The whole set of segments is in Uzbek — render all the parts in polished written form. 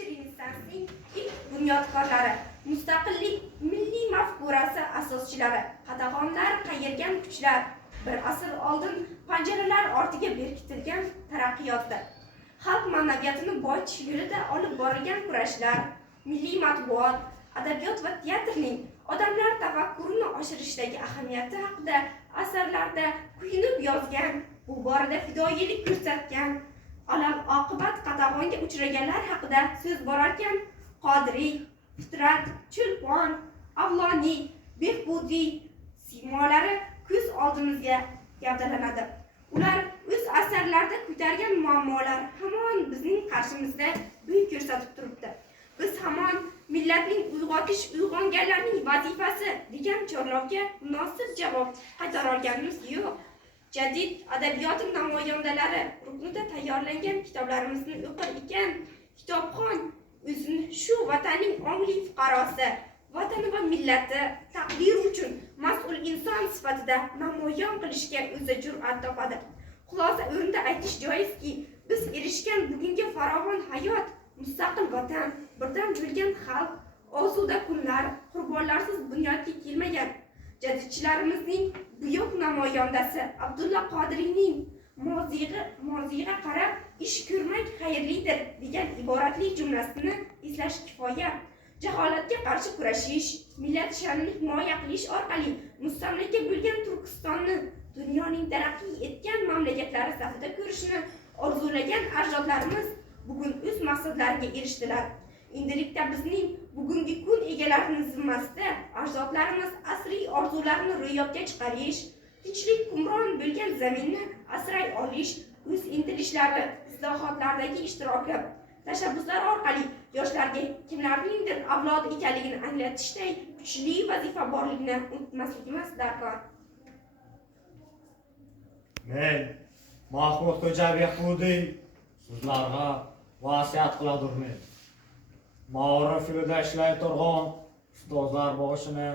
Renessansning ilk bunyodkorlari, mustaqillik milliy mafkurasi asoschilari, qadag'onlar qayirgan kuchlar, bir asr oldin panjaralar ortiga berkitilgan taraqqiyotdir. Xalq ma'naviyatini boyitish yo'lida olib borilgan kurashlar, milliy matbuot, adabiyot va teatrning odamlar tafakkurini oshirishdagi ahamiyati haqida asarlarda kuyunib yozgan, bu borada fidoyilik ko'rsatgan, oqibat qatag'onga uchraganlar haqida so'z borarkan, Qodiriy, Fitrat, Cho'lpon, Avloniy, Behbudiy siymolari ko'z oldimizga gavdalanadi. Ular o'z asarlarida ko'targan muammolar hamon bizning qarshimizda bo'y ko'rsatib turibdi. Biz hamon millatning uyg'onganlarning vazifasi degan chorlovga munosib javob qaytara olganimiz yo'q. Jadid adabiyot namoyandalari ruknida tayyorlangan kitoblarimizni o'qir ekan, kitobxon o'zini shu vatanning ongli fuqarosi, vatani va millati taqdiri uchun mas'ul inson sifatida namoyon qilishga o'zi jur'at topadi. Xulosa o'rinda aytish joizki, biz erishgan bugungi farovon hayot, mustaqil vatan, birdan bo'lgan xalq, osuda kunlar, qurbonlarsiz bunyodga kelmagan. Jadidchilarimizning buyuk namoyandasi Abdulla Qodiriyning moziga qarab ish ko'rmak xayrlidir degan iboratli jumlasini eslash kifoya. Jaholatga qarshi kurashish, millat sha'nini himoya qilish orqali mustamlaka bo'lgan Turkistonni dunyoning taraqqiy etgan mamlakatlari safida ko'rishni orzulagan ajdodlarimiz bugun o'z maqsadlariga erishdilar. Endilikda bizning bugungi kun egalarini zimmasida ajdodlarimiz asriy orzularini ro'yobga chiqarish, tinchlik hukmron bo'lgan zaminni asray olish, o'z intilishlari, islohotlardagi ishtiroki, tashabbuslar orqali yoshlarga kimlarningdir avlodi ekanligini anglatishday kuchli vazifa borligini unutmasligimiz darkor. Men Mahmud Xo'ja Behbudiy sizlarga vasiyat qiladirmen. Ma'rif yo'lida ishlay turgan ustozlar boshini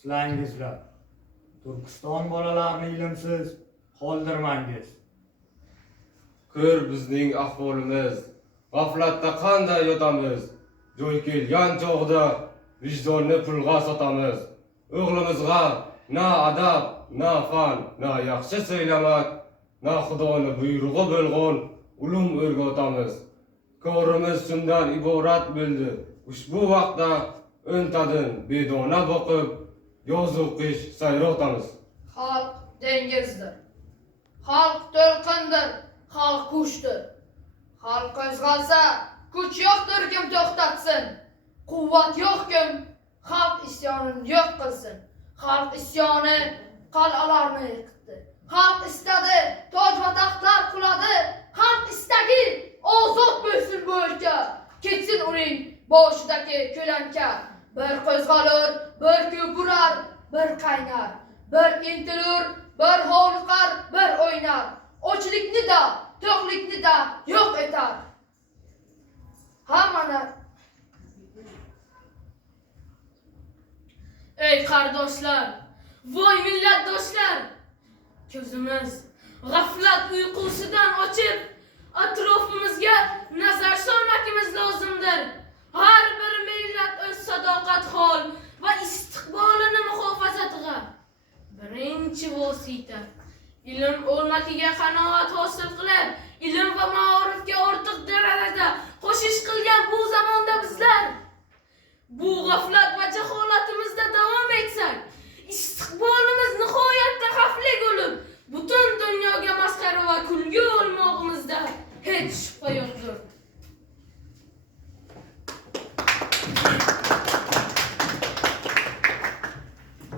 silangizlar. Turkiston bolalarini ilmsiz qoldirmangiz. Ko'r bizning ahvolimiz, g'aflatda qanday yotamiz. Joy kelgan chog'da vijdonni pulga sotamiz. O'g'limizga na adab, na fan, na yaxshi so'ylamak, na Xudoni buyrug'i bo'lgan ulum o'rgatamiz. Ko'rimiz shundan iborat bo'ldi. Ushbu vaqtda o'ntadin bedona boqib, yoz o'qish sayrotamiz. Xalq dengizdir. Xalq to'lqindir. Xalq kuchdir. Xalq qo'zg'alsa, kuch yo'qdir kim to'xtatsin. Quvvat yo'q kim xalq isyonini yo'q qilsin. Xalq isyoni qal'alarni yiqitdi. Xalq istadi, toj va taxtlar quladi. Xalq istagi ozod bo'lsin bu o'lka. Ketsin uning boshidagi ko'lanka. Bir qo'zg'alur, bir ko'purar, bir qaynar. Bir intilur, bir hovliqar, bir o'ynar. Ochlikni da, to'qlikni da yo'q etar. Hammani Ey qardoshlar, voy millatdoshlar, ko'zimiz g'aflat uyqusidan ochib, atrofimizga nazar solmakimiz lozimdir.